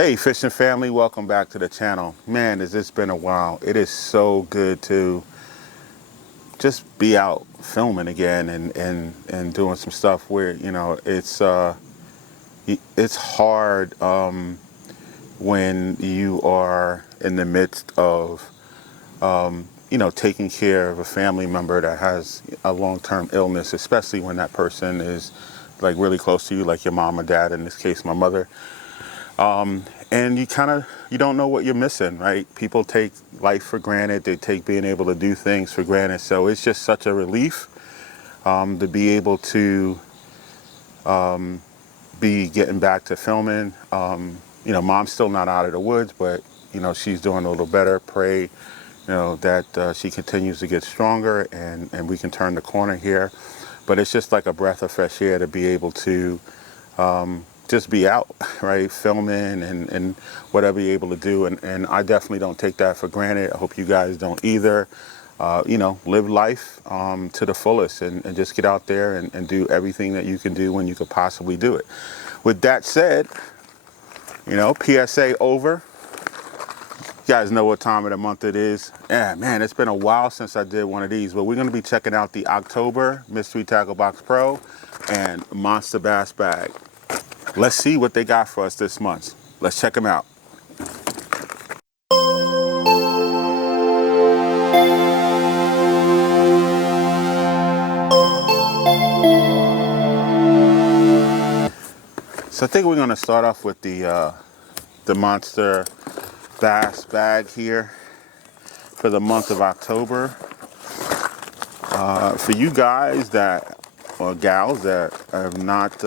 Hey fishing family, welcome back to the channel. Man, has this been a while. It is so good to just be out filming again and doing some stuff where, you know, it's hard when you are in the midst of you know, taking care of a family member that has a long-term illness, especially when that person is like really close to you, like your mom or dad, in this case my mother. And you don't know what you're missing, right? People take life for granted. They take being able to do things for granted. So it's just such a relief to be able to be getting back to filming. You know, mom's still not out of the woods, but, you know, she's doing a little better. Pray, you know, that she continues to get stronger and we can turn the corner here. But it's just like a breath of fresh air to be able to just be out, right, filming and whatever you're able to do, and I definitely don't take that for granted. I hope you guys don't either. You know, live life to the fullest and just get out there and do everything that you can do when you could possibly do it. With that said, you know, PSA over. You guys know what time of the month it is. Yeah, man, it's been a while since I did one of these, but we're going to be checking out the October Mystery Tackle Box Pro and Monster Bass Bag. Let's see what they got for us this month. Let's check them out. So I think we're going to start off with the Monster Bass Bag here for the month of October. For you guys that, or gals that have not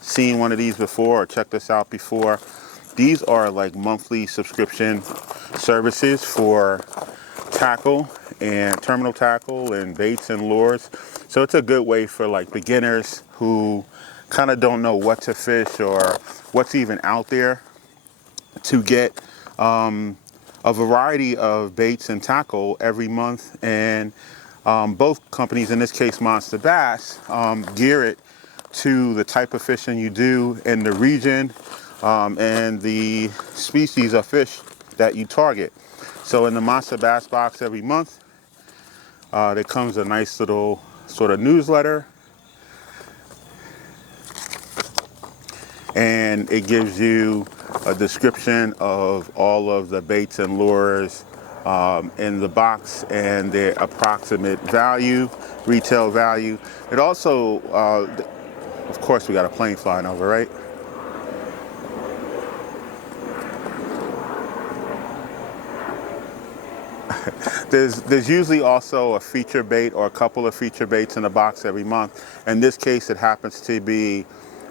seen one of these before or checked this out before, these are like monthly subscription services for tackle and terminal tackle and baits and lures. So it's a good way for like beginners who kind of don't know what to fish or what's even out there to get a variety of baits and tackle every month. And both companies, in this case Monster Bass, gear it to the type of fishing you do in the region and the species of fish that you target. So in the Monster Bass box every month, there comes a nice little sort of newsletter, and it gives you a description of all of the baits and lures in the box and their approximate value, retail value. It also, of course, we got a plane flying over, right? There's usually also a feature bait or a couple of feature baits in the box every month. In this case, it happens to be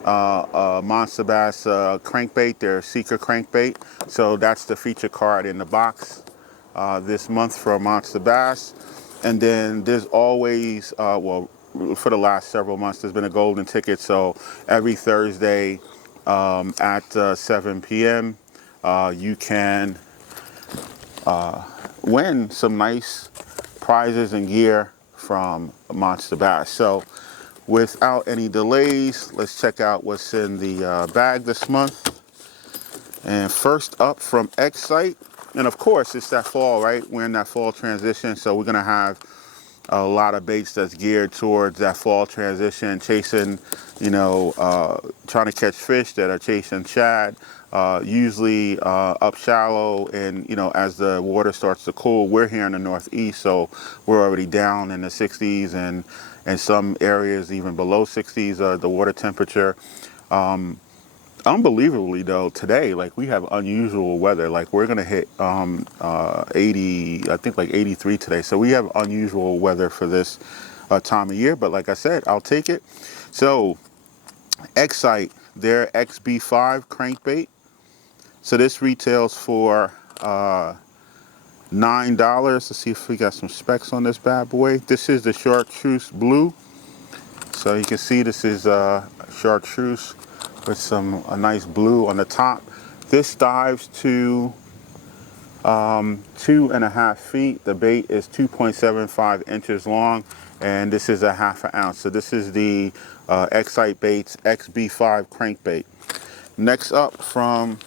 a Monster Bass crankbait, their Seeker crankbait. So that's the feature card in the box this month for Monster Bass. And then there's always, well, for the last several months, there's been a golden ticket. So every Thursday at 7 p.m., you can win some nice prizes and gear from Monster Bass. So without any delays, let's check out what's in the bag this month. And first up from Excite, and of course it's that fall, right? We're in that fall transition, so we're gonna have a lot of baits that's geared towards that fall transition, chasing, you know, trying to catch fish that are chasing shad, usually up shallow. And, you know, as the water starts to cool, we're here in the Northeast, so we're already down in the 60s and in some areas even below 60s, the water temperature. Unbelievably though, today, like, we have unusual weather. Like, we're gonna hit 80, I think like 83 today. So we have unusual weather for this time of year, but like I said, I'll take it. So Excite, their XB5 crankbait. So this retails for $9. Let's see if we got some specs on this bad boy. This is the Chartreuse Blue. So you can see this is Chartreuse with a nice blue on the top. This dives to 2.5 feet. The bait is 2.75 inches long, and this is a ½ ounce. So this is the Excite Baits XB5 crankbait. Next up from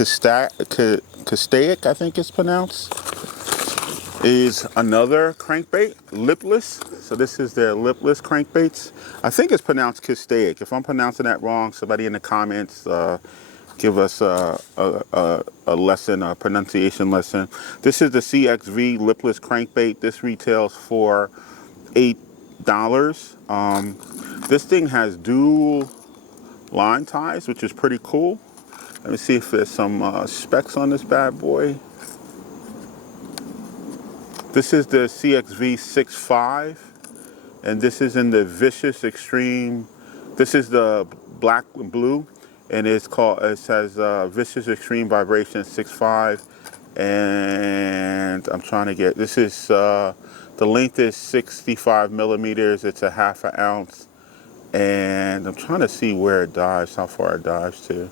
Castaic, I think it's pronounced, is another crankbait, lipless. So this is their lipless crankbaits. I think it's pronounced Castaic. If I'm pronouncing that wrong, somebody in the comments give us a lesson, a pronunciation lesson. This is the CXV lipless crankbait. This retails for $8. This thing has dual line ties, which is pretty cool. Let me see if there's some specs on this bad boy. This is the CXV 6.5, and this is in the Vicious Extreme. This is the black and blue, and it says Vicious Extreme Vibration 6.5, and I'm trying to get, this is, the length is 65 millimeters, it's a ½ ounce, and I'm trying to see where it dives, how far it dives to.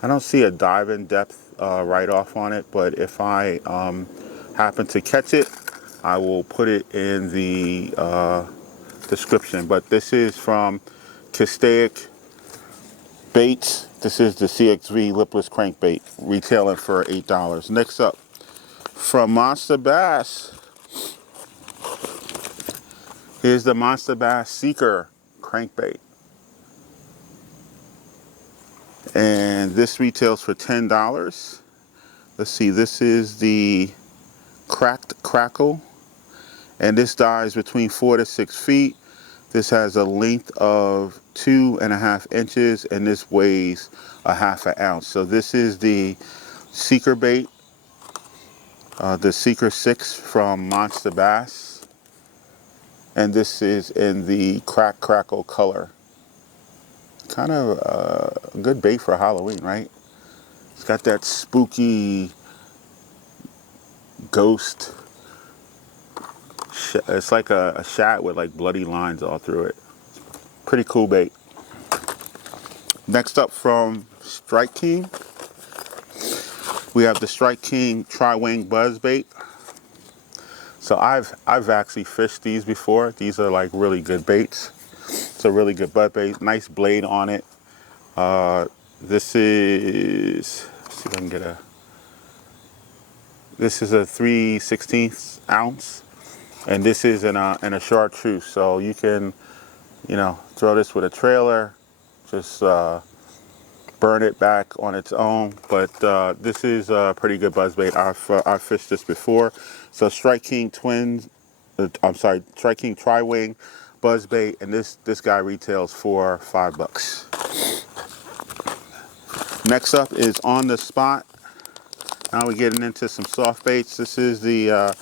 I don't see a diving depth right off on it, but if I happen to catch it, I will put it in the description. But this is from Castaic Baits. This is the CXV lipless crankbait, retailing for $8. Next up, from Monster Bass, here's the Monster Bass Seeker crankbait. And this retails for $10. Let's see, this is the Cracked Crackle, and this dives between 4 to 6 feet. This has a length of 2.5 inches, and this weighs a ½ ounce. So this is the Seeker bait, the Seeker 6 from Monster Bass, and this is in the Cracked Crackle color. Kind of a good bait for Halloween, right? It's got that spooky ghost. It's like a shad with like bloody lines all through it. Pretty cool bait. Next up, from Strike King, we have the Strike King Tri-Wing Buzz Bait. So I've actually fished these before. These are like really good baits. It's a really good butt bait. Nice blade on it. This is, let's see if I can get a, this is a 3/16 ounce, and this is in a chartreuse. So you can, you know, throw this with a trailer, just burn it back on its own. But this is a pretty good buzz bait. I've fished this before. So Strike King Strike King Tri-Wing Buzz Bait, and this guy retails for $5. Next up is On the Spot. Now we're getting into some soft baits. This is the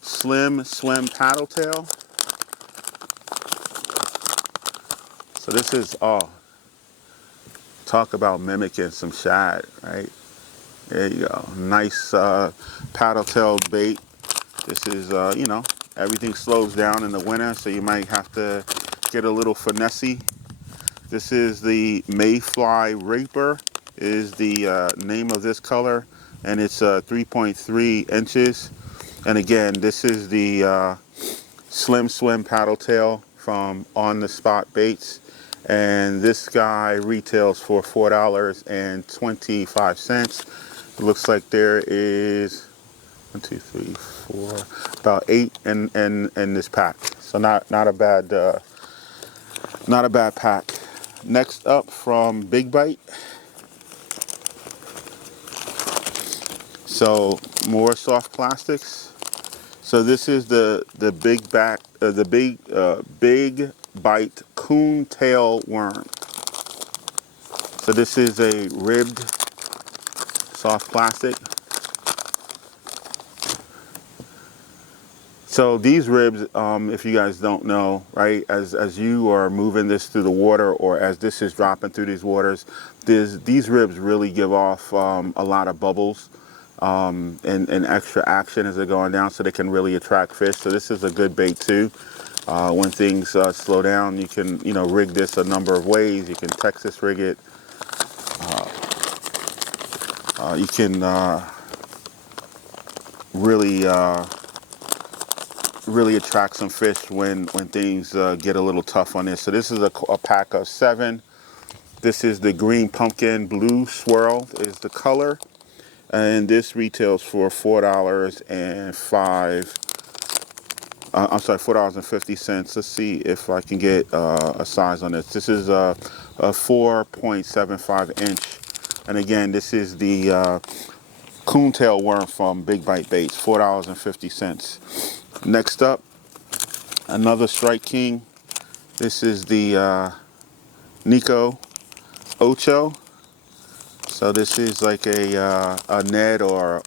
Slim Swim Paddle Tail. So this is, talk about mimicking some shad, right? There you go. Nice paddle tail bait. This is, you know, everything slows down in the winter, so you might have to get a little finessey. This is the Mayfly Reaper, is the name of this color, and it's 3.3 inches. And again, this is the Slim Swim Paddle Tail from On the Spot Baits, and this guy retails for $4.25. It looks like there is 1, 2, 3, 4, about 8 in this pack. So not a bad pack. Next up, from Big Bite. So more soft plastics. So this is the Big Bite Coon Tail Worm. So this is a ribbed soft plastic. So these ribs, if you guys don't know, right, as you are moving this through the water, or as this is dropping through these waters, these ribs really give off a lot of bubbles and extra action as they're going down, so they can really attract fish. So this is a good bait too. When things slow down, you can, you know, rig this a number of ways. You can Texas rig it. You can really attract some fish when things get a little tough on this. So this is a pack of 7. This is the green pumpkin blue swirl is the color. And this retails for $4.05. I'm sorry, $4.50. Let's see if I can get a size on this. This is a 4.75 inch. And again, this is the Coon tail worm from Big Bite Baits, $4.50. Next up, another Strike King. This is the Nico Ocho. So this is like a Ned or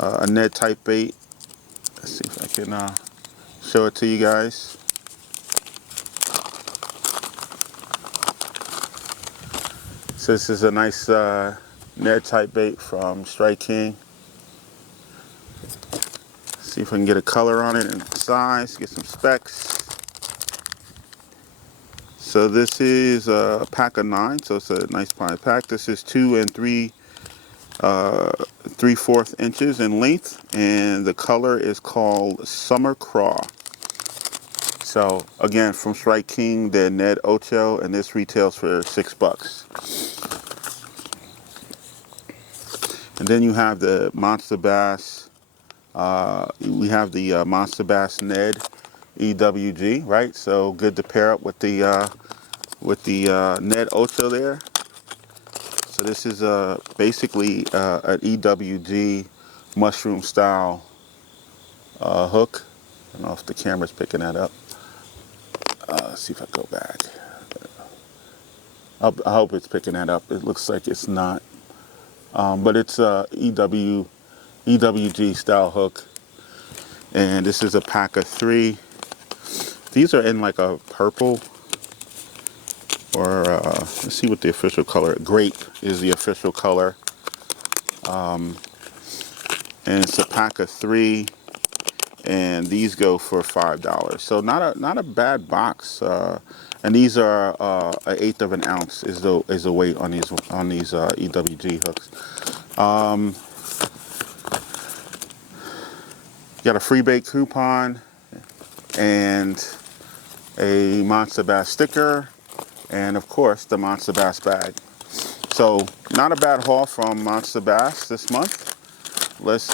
a Ned type bait. Let's see if I can show it to you guys. So this is a nice Ned type bait from Strike King. See if I can get a color on it and size, get some specs. So this is a pack of 9, so it's a nice pie pack. This is 2 and 3/4 inches in length, and the color is called Summer Craw. So again, from Strike King, the Ned Ocho, and this retails for $6. And then you have the Monster Bass. We have the Monster Bass Ned EWG, right? So good to pair up with the Ned Ocho there. So this is basically an EWG mushroom style hook. I don't know if the camera's picking that up. Let's see if I go back. I hope it's picking that up. It looks like it's not. But it's a EWG style hook. And this is a pack of 3. These are in like a purple, or let's see what the official color. Grape is the official color. And it's a pack of 3, and these go for $5. So not a bad box. And these are 1/8 of an ounce is the weight on these EWG hooks. Got a free bait coupon and a Monster Bass sticker, and of course the Monster Bass bag. So not a bad haul from Monster Bass this month. Let's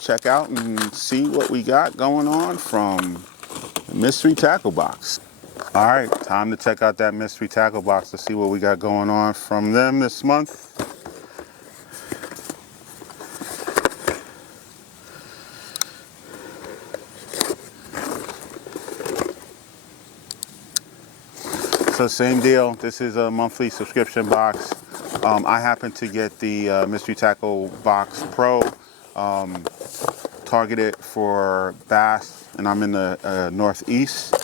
check out and see what we got going on from the mystery tackle box. All right, time to check out that mystery tackle box to see what we got going on from them this month. So same deal, this is a monthly subscription box. I happen to get the Mystery Tackle Box Pro, targeted for bass, and I'm in the Northeast.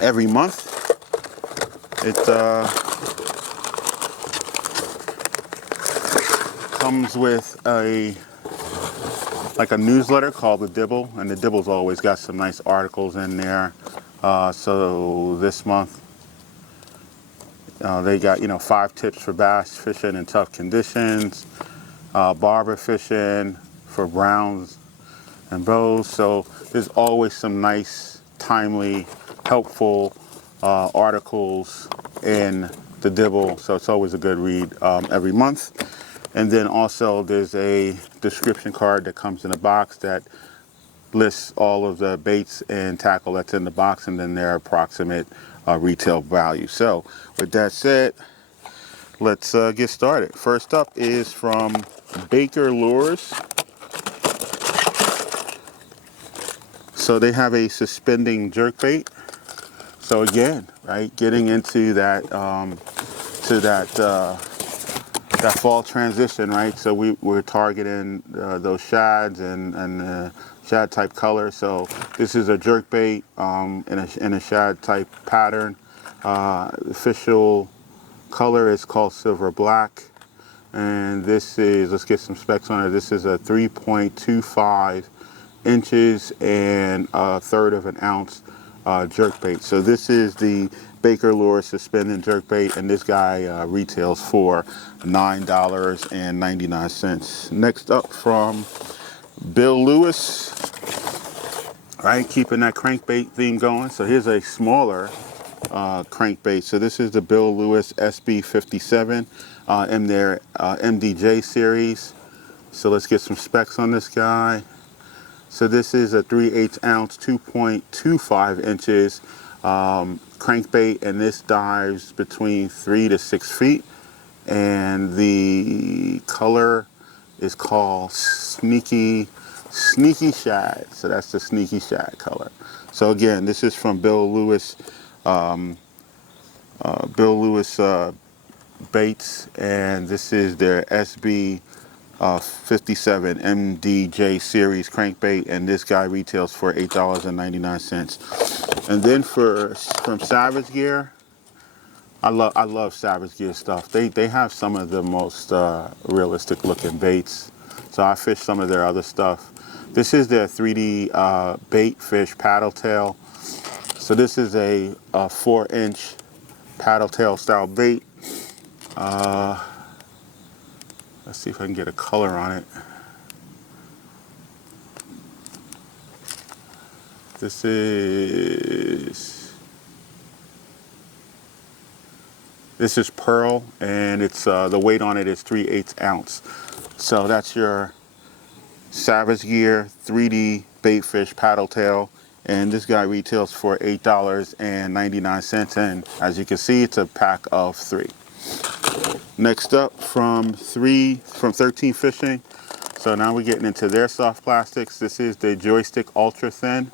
Every month, it comes with a newsletter called The Dibble, and The Dibble's always got some nice articles in there. So this month, they got 5 tips for bass fishing in tough conditions, barber fishing for browns and bows. So there's always some nice, timely, helpful articles in the Dibble. So it's always a good read every month. And then also there's a description card that comes in a box that lists all of the baits and tackle that's in the box, and then their approximate retail value. So with that said, let's get started. First up is from Baker Lures. So they have a suspending jerkbait. So again, right, getting into that that fall transition, right? So we're targeting those shads and shad type color. So this is a jerkbait in a shad type pattern. Official color is called silver black, and this is, let's get some specs on it. This is a 3.25 inches and 1/3 of an ounce jerkbait. So this is the Baker Lures suspending jerkbait, and this guy retails for $9.99. Next up from Bill Lewis, right? Keeping that crankbait theme going. So here's a smaller crankbait. So this is the Bill Lewis SB57 in their MDJ series. So let's get some specs on this guy. So this is a 3/8 ounce, 2.25 inches crankbait, and this dives between 3 to 6 feet. And the color is called Sneaky Shad. So that's the Sneaky Shad color. So again, this is from Bill Lewis Baits, and this is their SB 57 MDJ series crankbait, and this guy retails for $8.99. And then from Savage Gear, I love Savage Gear stuff. They have some of the most realistic looking baits. So I fish some of their other stuff. This is their 3D bait fish paddle tail. So this is a 4-inch paddle tail style bait. Let's see if I can get a color on it. This is pearl, and it's the weight on it is 3/8 ounce. So that's your Savage Gear 3D bait fish paddle tail, and this guy retails for $8.99. And as you can see, it's a pack of 3. Next up, from 13 Fishing. So now we're getting into their soft plastics. This is the Joystick Ultra Thin.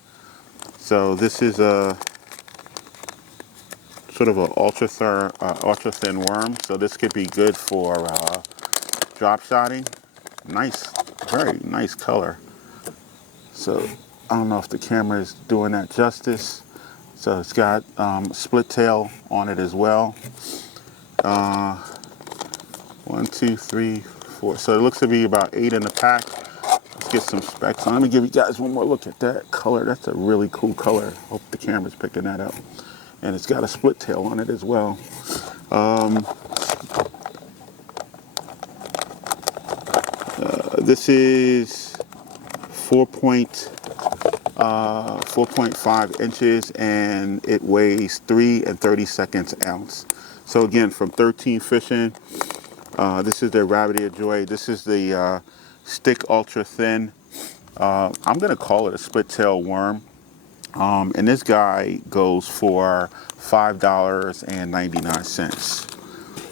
So this is a sort of an ultra thin worm. So this could be good for drop shotting. Nice, very nice color. So I don't know if the camera is doing that justice. So it's got split tail on it as well. 1, 2, 3, 4. So it looks to be about 8 in the pack. Let's get some specs on. Let me give you guys one more look at that color. That's a really cool color. Hope the camera's picking that up. And it's got a split tail on it as well. This is 4.5 inches, and it weighs 3 3/32 ounce. So again, from 13 Fishing, this is their Rabbit Ear Joy. This is the Stik Ultra Thin. I'm gonna call it a split tail worm. And this guy goes for $5.99.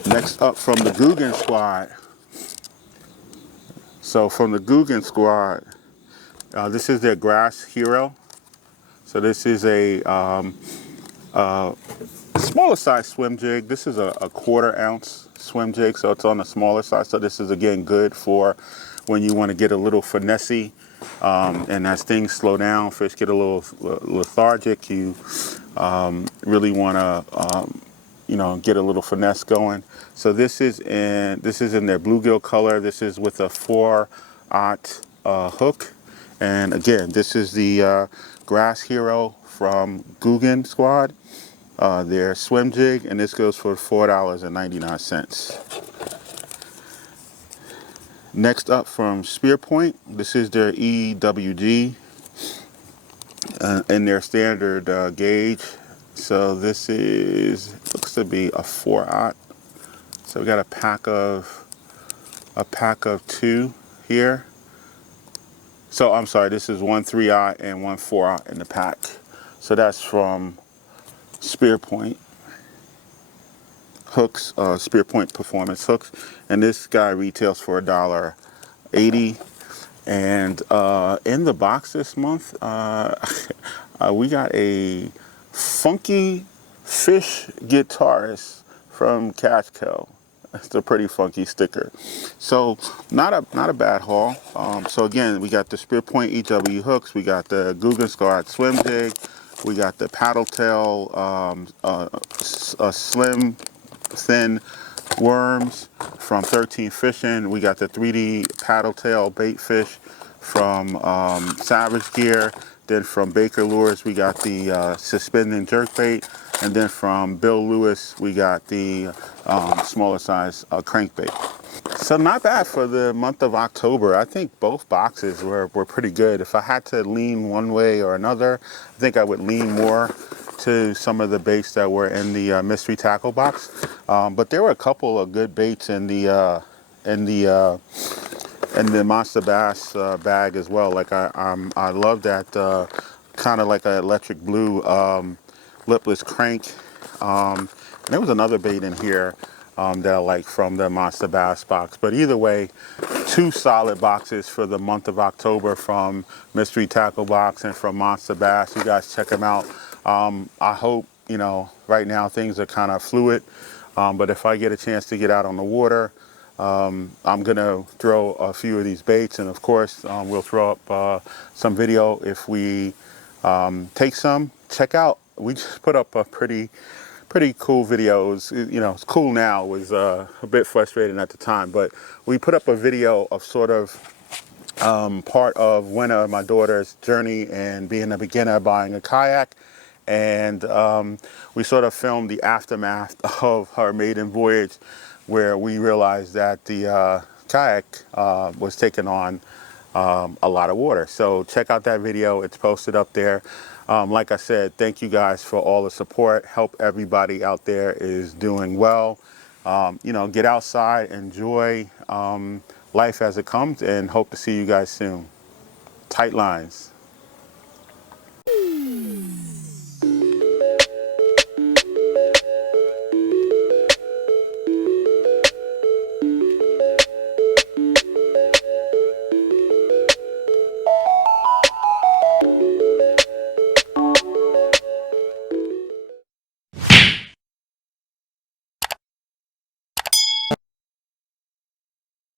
Next up, from the Googan Squad. So from the Googan Squad, this is their Grass Hero. So this is a smaller size swim jig. This is a 1/4 ounce swim jig, so it's on the smaller side. So this is again good for when you want to get a little finessey. And as things slow down, fish get a little lethargic, you really want to get a little finesse going. So this is in their bluegill color. This is with a 4/0 hook, and again, this is the Grass Hero from Googan Squad, their swim jig, and this goes for $4.99. Next up, from Spearpoint, this is their EWG in their standard gauge. So this looks to be a 4/0. So we got a pack of 2 here. So I'm sorry, this is 1 3/0 and 1 4/0 in the pack. So that's from Spearpoint hooks, Spearpoint Performance hooks, and this guy retails for $1.80. And in the box this month, we got a funky fish guitarist from Cashco. It's a pretty funky sticker. So not a bad haul. So again, we got the Spearpoint EW hooks, we got the Googan Squad swim jig, we got the paddle tail slim thin worms from 13 Fishing. We got the 3D paddle tail bait fish from Savage Gear. Then from Baker Lures, we got the suspending jerkbait. And then from Bill Lewis, we got the smaller size crankbait. So not bad for the month of October. I think both boxes were pretty good. If I had to lean one way or another, I think I would lean more to some of the baits that were in the mystery tackle box. But there were a couple of good baits in the Monster Bass bag as well. Like I love that kind of like an electric blue lipless crank. And there was another bait in here that I like from the Monster Bass box. But either way, two solid boxes for the month of October from Mystery Tackle Box and from Monster Bass. You guys check them out. I hope, you know, right now things are kind of fluid. But if I get a chance to get out on the water, I'm gonna throw a few of these baits, and of course we'll throw up some video if we take some. Check out, we just put up a pretty cool video. It was, you know, it's cool now. It was a bit frustrating at the time, but we put up a video of sort of part of Winter, my daughter's journey and being a beginner buying a kayak. And we sort of filmed the aftermath of her maiden voyage, where we realized that the kayak was taking on a lot of water. So check out that video. It's posted up there. Like I said, thank you guys for all the support. Hope everybody out there is doing well. You know, get outside, enjoy life as it comes, and hope to see you guys soon. Tight lines.